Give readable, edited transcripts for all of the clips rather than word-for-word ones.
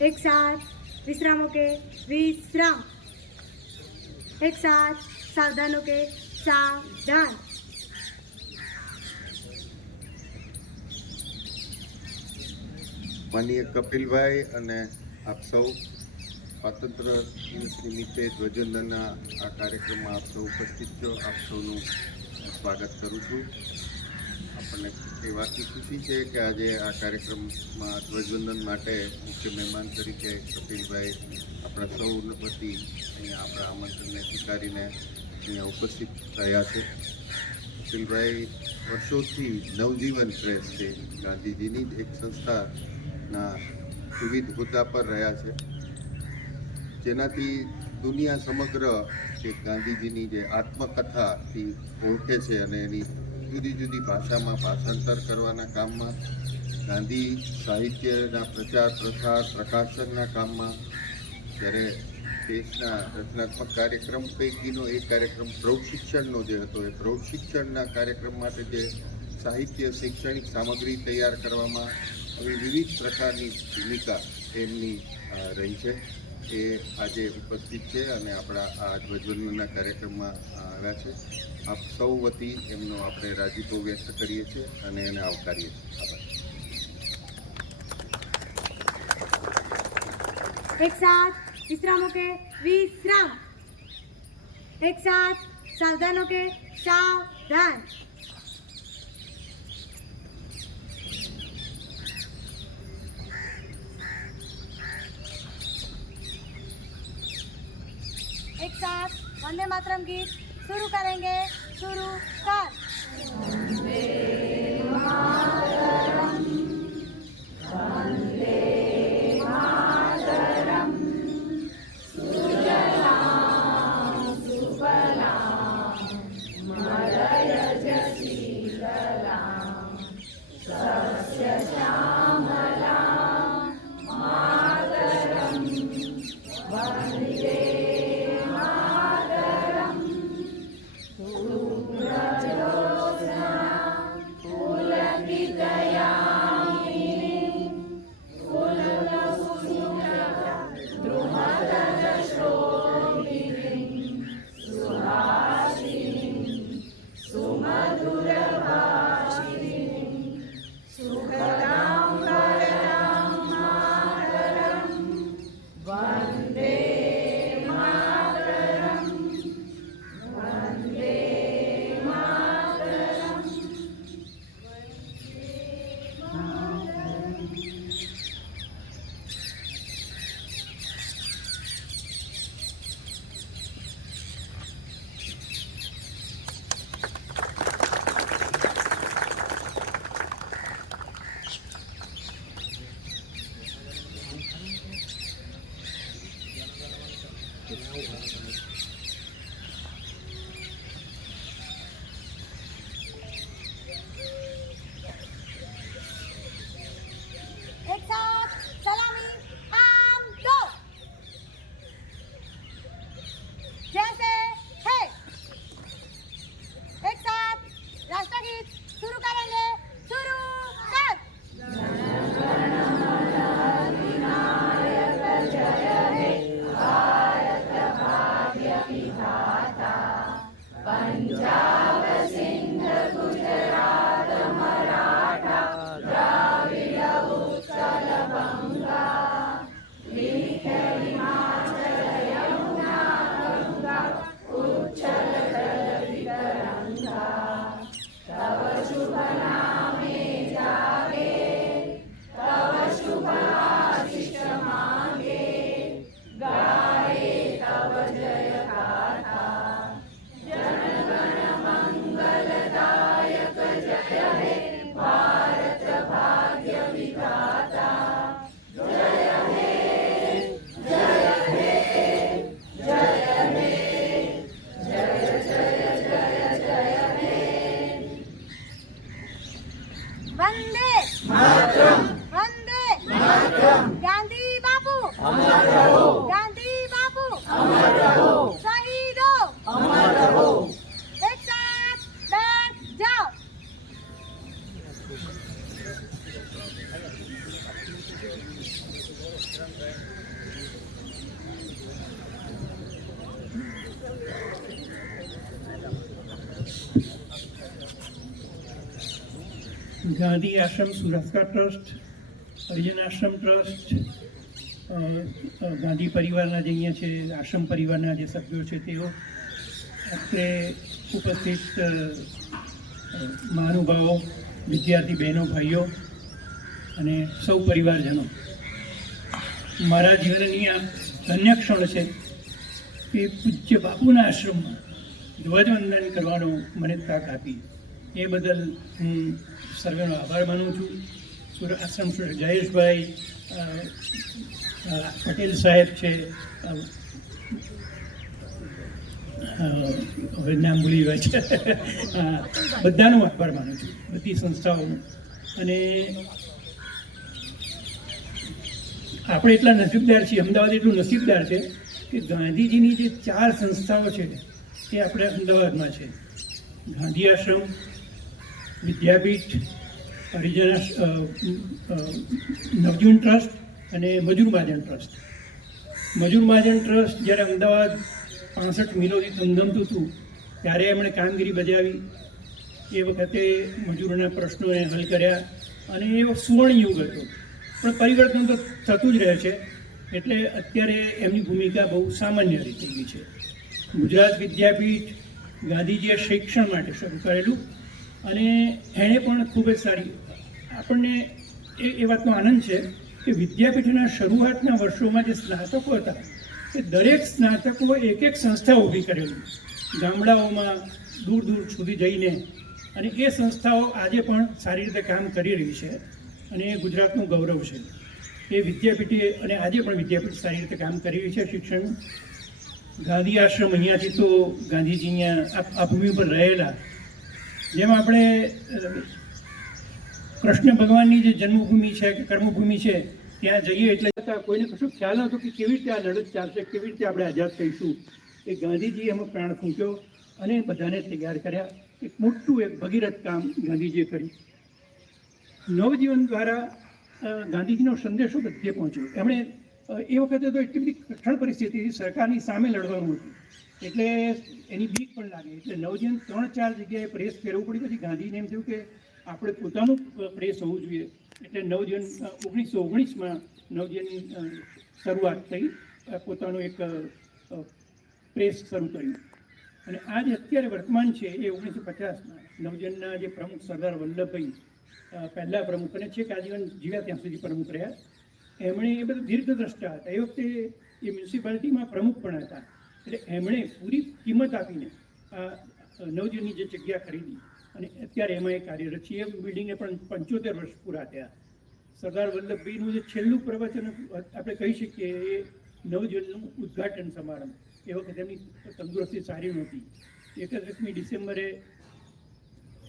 एक साथ विश्रामों के विश्राम। एक साथ सावधानों के सावधान। માનીય કપિલભાઈ અને આપ સૌ સ્વાતંત્ર્ય દિવસ નિમિત્તે ધ્વજવંદનના આ કાર્યક્રમમાં આપ સૌ ઉપસ્થિત છો. આપ સૌનું સ્વાગત કરું છું. આપણને એ વાતની ખુશી છે કે આજે આ કાર્યક્રમમાં ધ્વજવંદન માટે મુખ્ય મહેમાન તરીકે કપિલભાઈ આપણા સૌ વતી અહીંયા આપણા આમંત્રણને સ્વીકારીને અહીંયા ઉપસ્થિત રહ્યા છે. કપિલભાઈ વર્ષોથી નવજીવન પ્રેસ છે, ગાંધીજીની જ એક સંસ્થાના વિવિધ હોદ્દા પર રહ્યા છે, જેનાથી દુનિયા સમગ્ર જે ગાંધીજીની જે આત્મકથાથી ઓળખે છે અને એની જુદી જુદી ભાષામાં ભાષાંતર કરવાના કામમાં, ગાંધી સાહિત્યના પ્રચાર પ્રસાર પ્રકાશનના કામમાં, જ્યારે દેશના રચનાત્મક કાર્યક્રમ પૈકીનો એક કાર્યક્રમ પ્રૌઢ શિક્ષણનો જે હતો, એ પ્રૌઢ શિક્ષણના કાર્યક્રમ માટે જે સાહિત્ય શૈક્ષણિક સામગ્રી તૈયાર કરવામાં આવી વિવિધ પ્રકારની ભૂમિકા એમની રહી છે, એ આજે ઉપસ્થિત છે અને આપણા આ ધ્વજવંદનના કાર્યક્રમમાં આવ્યા છે. આપ સૌ વતી એમનો આપણે રાજીપો વ્યક્ત કરીએ છીએ અને એને આવકારીએ છીએ. एक साथ विश्रामों के विश्राम। एक साथ सावधानों के सावधान। एक साथ वंदे मातरम गीत शुरू करेंगे। शुरू कर। वंदे मातरम, वंदे मातरम, सुजलां सुफलां मलयज शीतलां सस्यश्यामलां मातरं वन्दे मातरं। शुभ्रज्योत्स्ना पुलकित ગાંધી આશ્રમ સુરક્ષા ટ્રસ્ટ, હરિજન આશ્રમ ટ્રસ્ટ, ગાંધી પરિવારના જે અહીંયા છે આશ્રમ પરિવારના જે સભ્યો છે તેઓ, અત્રે ઉપસ્થિત મહાનુભાવો, વિદ્યાર્થી બહેનો ભાઈઓ અને સૌ પરિવારજનો, મારા જીવનની આ ધન્ય ક્ષણ છે કે પૂજ્ય બાપુના આશ્રમમાં ધ્વજવંદન કરવાનો મને તક આપી. એ બદલ હું સર્વેનો આભાર માનું છું. આશ્રમ જયેશભાઈ પટેલ સાહેબ છે, હવે નામ ભૂલી ગયા છે, બધાનો આભાર માનું છું, બધી સંસ્થાઓનો. અને આપણે એટલા નસીબદાર છીએ, અમદાવાદ એટલું નસીબદાર છે કે ગાંધીજીની જે 4 સંસ્થાઓ છે એ આપણે અમદાવાદમાં છે: ગાંધી આશ્રમ, વિદ્યાપીઠ, હરિજન નવજીવન ટ્રસ્ટ અને મજૂર મહાજન ટ્રસ્ટ. મજૂર મહાજન ટ્રસ્ટ જ્યારે અમદાવાદ 65 મિલોથી ધમધમતું હતું ત્યારે એમણે કામગીરી બજાવી. એ વખતે મજૂરોના પ્રશ્નોને હલ કર્યા અને એ સુવર્ણ યુગ હતો. પણ પરિવર્તન તો થતું જ રહે છે, એટલે અત્યારે એમની ભૂમિકા બહુ સામાન્ય રીતે થઈ ગઈ છે. ગુજરાત વિદ્યાપીઠ ગાંધીજીએ શિક્ષણ માટે શરૂ કરેલું અને એણે પણ ખૂબ જ સારી, આપણને એ વાતનો આનંદ છે કે વિદ્યાપીઠના શરૂઆતના વર્ષોમાં જે સ્નાતકો હતા એ દરેક સ્નાતકો એક સંસ્થા ઊભી કરેલી ગામડાઓમાં દૂર દૂર સુધી જઈને, અને એ સંસ્થાઓ આજે પણ સારી રીતે કામ કરી રહી છે અને એ ગુજરાતનું ગૌરવ છે. એ વિદ્યાપીઠે અને આજે પણ વિદ્યાપીઠ સારી રીતે કામ કરી રહી છે શિક્ષણ. ગાંધી આશ્રમ, અહીંયાથી તો ગાંધીજી અહીંયા આ ભૂમિ પર રહેલા. જેમ આપણે કૃષ્ણ ભગવાનની જે જન્મભૂમિ છે કે કર્મભૂમિ છે ત્યાં જઈએ એટલે કોઈને કશું ખ્યાલ નહોતો કે કેવી રીતે આ લડત ચાલશે, કેવી રીતે આપણે આઝાદ થઈશું. એ ગાંધીજીએ એમાં પ્રાણ ફૂંક્યો અને બધાને તૈયાર કર્યા. એક મોટું એક ભગીરથ કામ ગાંધીજીએ કર્યું. નવજીવન દ્વારા ગાંધીજીનો સંદેશો બધે પહોંચ્યો. એમણે એ વખતે તો એટલી બધી કઠણ પરિસ્થિતિ હતી, સરકારની સામે લડવાનું હતું, એટલે એની બીક પણ લાગે. એટલે નવજીવન 3-4 જગ્યાએ પ્રેસ ફેરવવું પડ્યું. પછી ગાંધીને એમ થયું કે આપણે પોતાનું પ્રેસ હોવું જોઈએ. એટલે નવજીવન 1919માં નવજીવનની શરૂઆત થઈ, પોતાનું એક પ્રેસ શરૂ કર્યું. અને આ જે અત્યારે વર્તમાન છે એ 1950માં નવજીવનના જે પ્રમુખ સરદાર વલ્લભભાઈ પહેલાં પ્રમુખ અને છેક આજીવન જીવ્યા ત્યાં સુધી પ્રમુખ રહ્યા, એમણે એ બધા દીર્ઘદ્રષ્ટા હતા. એ વખતે એ મ્યુનિસિપાલિટીમાં પ્રમુખ પણ હતા. એટલે એમણે પૂરી કિંમત આપીને આ નવજીવનની જે જગ્યા ખરીદી અને અત્યારે એમાં એ કાર્યરત છે. એ બિલ્ડિંગને પણ 75 વર્ષ પૂરા થયા. સરદાર વલ્લભભાઈનું જે છેલ્લું પ્રવચન આપણે કહી શકીએ એ નવજીવનનું ઉદ્ઘાટન સમારંભ. એ વખતે એમની તંદુરસ્તી સારી નહોતી.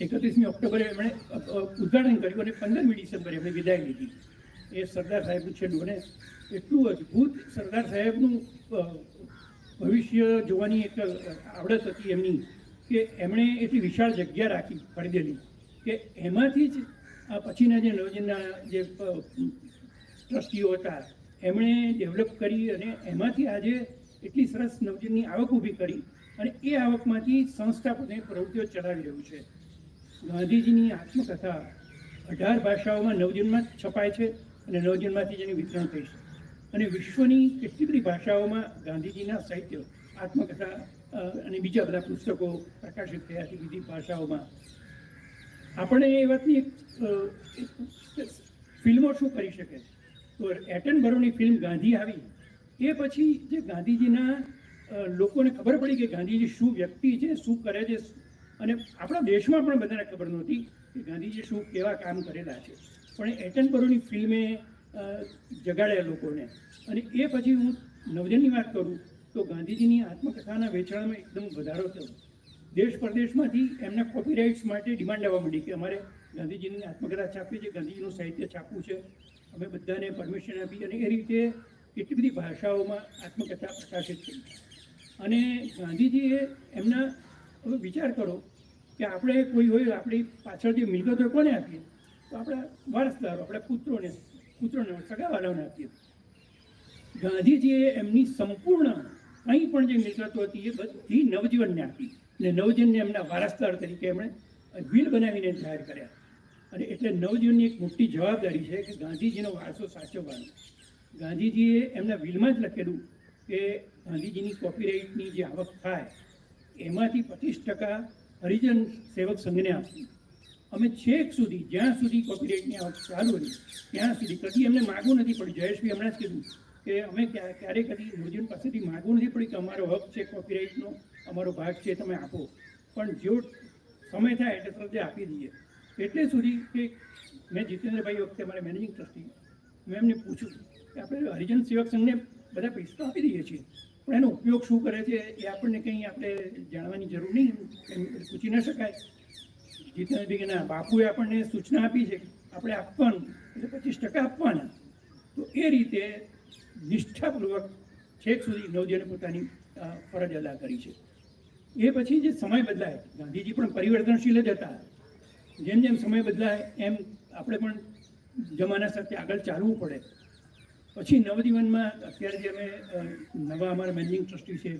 31મી ઓક્ટોબરે એમણે ઉદ્ઘાટન કર્યું અને 15મી ડિસેમ્બરે એમણે વિદાય લીધી. એ સરદાર સાહેબનું છેલ્લું, અને એટલું અદ્ભુત સરદાર સાહેબનું ભવિષ્ય જોવાની એક આવડત હતી એમની કે એમણે એટલી વિશાળ જગ્યા રાખી ખરીદેલી કે એમાંથી જ આ પછીના જે નવજીવનના જે ટ્રસ્ટીઓ હતા એમણે ડેવલપ કરી અને એમાંથી આજે એટલી સરસ નવજીવનની આવક ઊભી કરી અને એ આવકમાંથી સંસ્થા પોતાની પ્રવૃત્તિઓ ચલાવી રહ્યું છે. ગાંધીજીની આત્મકથા 18 ભાષાઓમાં નવજીવનમાં છપાય છે અને નવજીવનમાંથી જેની વિતરણ થઈ છે. અને વિશ્વની કેટલી બધી ભાષાઓમાં ગાંધીજીના સાહિત્ય, આત્મકથા અને બીજા બધા પુસ્તકો પ્રકાશિત થયા છે વિવિધ ભાષાઓમાં. આપણે એ વાતની ફિલ્મો શું કરી શકે, તો એટનબરોની ફિલ્મ ગાંધી આવી એ પછી જે ગાંધીજીના લોકોને ખબર પડી કે ગાંધીજી શું વ્યક્તિ છે, શું કરે છે. અને આપણા દેશમાં પણ બધાને ખબર નહોતી કે ગાંધીજી શું કેવા કામ કરેલા છે, પણ એટનબરોની ફિલ્મે જગાડ્યા લોકોને. અને એ પછી હું નવજીવનની વાત કરું તો ગાંધીજીની આત્મકથાના વેચાણમાં એકદમ વધારો થયો. દેશ પરદેશમાંથી એમના કોપીરાઇટ્સ માટે ડિમાન્ડ આવવા માંડી કે અમારે ગાંધીજીની આત્મકથા છાપવી છે, ગાંધીજીનું સાહિત્ય છાપવું છે. અમે બધાને પરમિશન આપી અને એ રીતે કેટલી બધી ભાષાઓમાં આત્મકથા પ્રકાશિત થઈ. અને ગાંધીજીએ એમના, હવે વિચાર કરો કે આપણે કોઈ હોય આપણી પાછળ જે મિલકત હોય કોને આપીએ, તો આપણા વારસદારો, આપણા પુત્રોને સગાવાલાઓને આપીએ. ગાંધીજીએ એમની સંપૂર્ણ કંઈ પણ જે મિલકતો હતી એ બધી નવજીવનને આપી અને નવજીવનને એમના વારસદાર તરીકે એમણે વિલ બનાવીને જાહેર કર્યા. અને એટલે નવજીવનની એક મોટી જવાબદારી છે કે ગાંધીજીનો વારસો સાચવવાનો. ગાંધીજીએ એમના વિલમાં જ લખેલું કે ગાંધીજીની કોપીરાઇટની જે આવક થાય એમાંથી 25% હરિજન સેવક સંઘને આપવું. અમે છેક સુધી જ્યાં સુધી કોપીરાઇટની આવક ચાલુ હતી ત્યાં સુધી કદી એમને માગવું નથી પડ્યું. જયેશભાઈ હમણાં જ કીધું કે અમે ક્યારેય કદી નવજીવન પાસેથી માગવું નથી પડ્યું કે અમારો હક છે કોપીરાઇટનો, અમારો ભાગ છે તમે આપો. પણ જો સમય થાય એટલે તરત આપી દઈએ. એટલે સુધી કે મેં જીતેન્દ્રભાઈ વખતે અમારે મેનેજિંગ ટ્રસ્ટી મેં એમને પૂછ્યું કે આપણે હરિજન સેવક સંઘને બધા પૈસા આપી દઈએ છીએ પણ એનો ઉપયોગ શું કરે છે એ આપણને કંઈ આપણે જાણવાની જરૂર નહીં, એમ પૂછી ન શકાય. જીતેન્દ્રભાઈ ના બાપુએ આપણને સૂચના આપી છે આપણે આપવાનું એટલે 25% આપવાના. તો એ રીતે નિષ્ઠાપૂર્વક છેક સુધી નવજીવને પોતાની ફરજ અદા કરી છે. એ પછી જે સમય બદલાય, ગાંધીજી પણ પરિવર્તનશીલ જ હતા. જેમ જેમ સમય બદલાય એમ આપણે પણ જમાના સાથે આગળ ચાલવું પડે. પછી નવજીવનમાં અત્યારે જે અમે નવા અમારા મેનેજિંગ ટ્રસ્ટી છે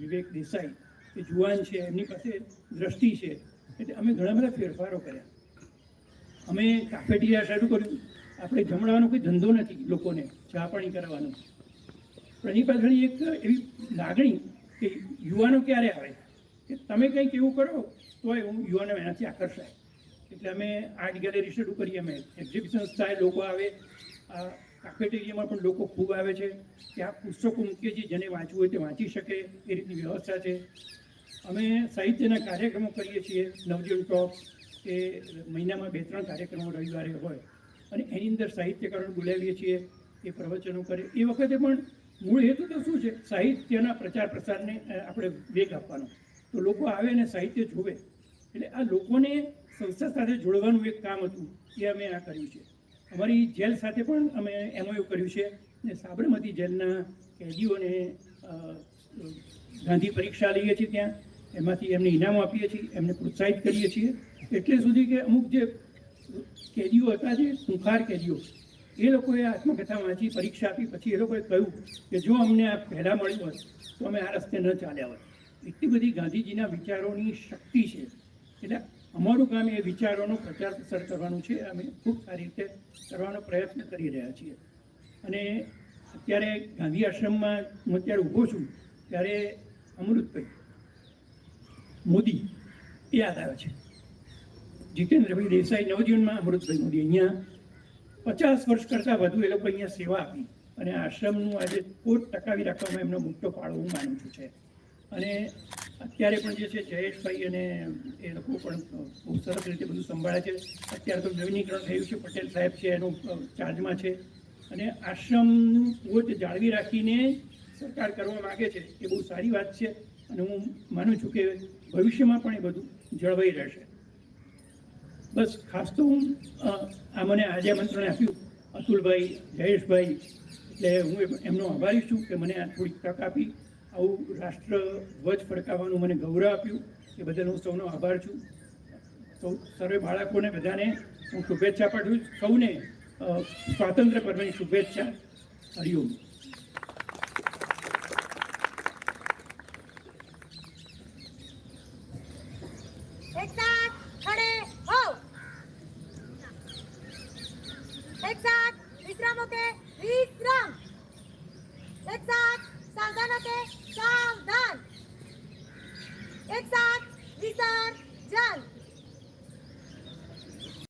વિવેક દેસાઈ, એ જુવાન છે, એમની પાસે દ્રષ્ટિ છે, એટલે અમે ઘણા બધા ફેરફારો કર્યા. અમે કાફેટેરિયા શરૂ કર્યું. આપણે જમણવાનો કોઈ ધંધો નથી, લોકોને ચા પાણી કરાવવાનો. પણ એની પાછળ એક એવી લાગણી કે યુવાનો ક્યારે આવે કે તમે કંઈક એવું કરો તોય હું યુવાનો એનાથી આકર્ષાય. એટલે અમે આર્ટ ગેલેરી શરૂ કરી, અમે એક્ઝિબિશન્સ થાય, લોકો આવે. કાફેટેરિયામાં પણ લોકો ખૂબ આવે છે. ત્યાં પુસ્તકો મૂકીએ છીએ, જેને વાંચવું હોય તે વાંચી શકે એ રીતની વ્યવસ્થા છે. અમે સાહિત્યના કાર્યક્રમો કરીએ છીએ, નવજીવન ટોક, એ મહિનામાં 2-3 કાર્યક્રમો રવિવારે હોય અને એની અંદર સાહિત્યકારોને બોલાવીએ છીએ, એ પ્રવચનો કરે. એ વખતે પણ મૂળ હેતુ તો શું છે, સાહિત્યના પ્રચાર પ્રસારને આપણે વેગ આપવાનો. તો લોકો આવે અને સાહિત્ય જોવે. એટલે આ લોકોને સંસ્થા સાથે જોડવાનું એક કામ હતું, એ અમે આ કર્યું છે. અમારી જેલ સાથે પણ અમે MOU કર્યું છે ને સાબરમતી જેલના કેદીઓને ગાંધી પરીક્ષા લઈએ છીએ, ત્યાં એમાંથી એમને ઇનામો આપીએ છીએ, એમને પ્રોત્સાહિત કરીએ છીએ. એટલે સુધી કે અમુક જે કેદીઓ હતા, જે ખૂંખાર કેદીઓ, એ લોકોએ આત્મકથા વાંચી, પરીક્ષા આપી. પછી એ લોકોએ કહ્યું કે જો અમને આ પહેલાં મળ્યું હોત તો અમે આ રસ્તે ન ચાલ્યા હોત. એટલી બધી ગાંધીજીના વિચારોની શક્તિ છે. એટલે અમારું કામ એ વિચારોનો પ્રચાર પ્રસાર કરવાનું છે. અમે ખૂબ સારી રીતે કરવાનો પ્રયત્ન કરી રહ્યા છીએ. અને અત્યારે ગાંધી આશ્રમમાં હું અત્યારે ઊભો છું ત્યારે અમૃતભાઈ મોદી એ યાદ આવે છે. જીતેન્દ્રભાઈ દેસાઈ નવજીવનમાં, અમૃતભાઈ મોદી અહીંયા 50 વર્ષ કરતાં વધુ એ લોકો અહીંયા સેવા આપી અને આશ્રમનું આજે કોટ ટકાવી રાખવામાં એમનો મોટો ફાળો હું માનું છું છે. અને અત્યારે પણ જે છે જયેશભાઈ અને એ લોકો પણ બહુ સરસ રીતે બધું સંભાળે છે. અત્યારે તો નવીનીકરણ થયું છે, પટેલ સાહેબ છે એનો ચાર્જમાં છે. અને આશ્રમનું કોચ જાળવી રાખીને સરકાર કરવા માગે છે, એ બહુ સારી વાત છે. અને હું માનું છું કે ભવિષ્યમાં પણ એ બધું જળવાઈ રહેશે. બસ ખાસ તો હું આ મને આજે આમંત્રણ આપ્યું અતુલભાઈ, જયેશભાઈ, એટલે હું એમનો આભારી છું કે મને આ થોડીક તક આપી, આવું રાષ્ટ્ર ધ્વજ ફરકાવવાનું મને ગૌરવ આપ્યું. એ બદલ હું સૌનો આભાર છું. સર્વે બાળકોને બધાને હું શુભેચ્છા પાઠવું. સૌને સ્વાતંત્ર્ય પર્વની શુભેચ્છા. હરિઓમ. एक साथ खड़े हो, एक साथ विश्राम होके विश्राम, एक साथ सावधान होके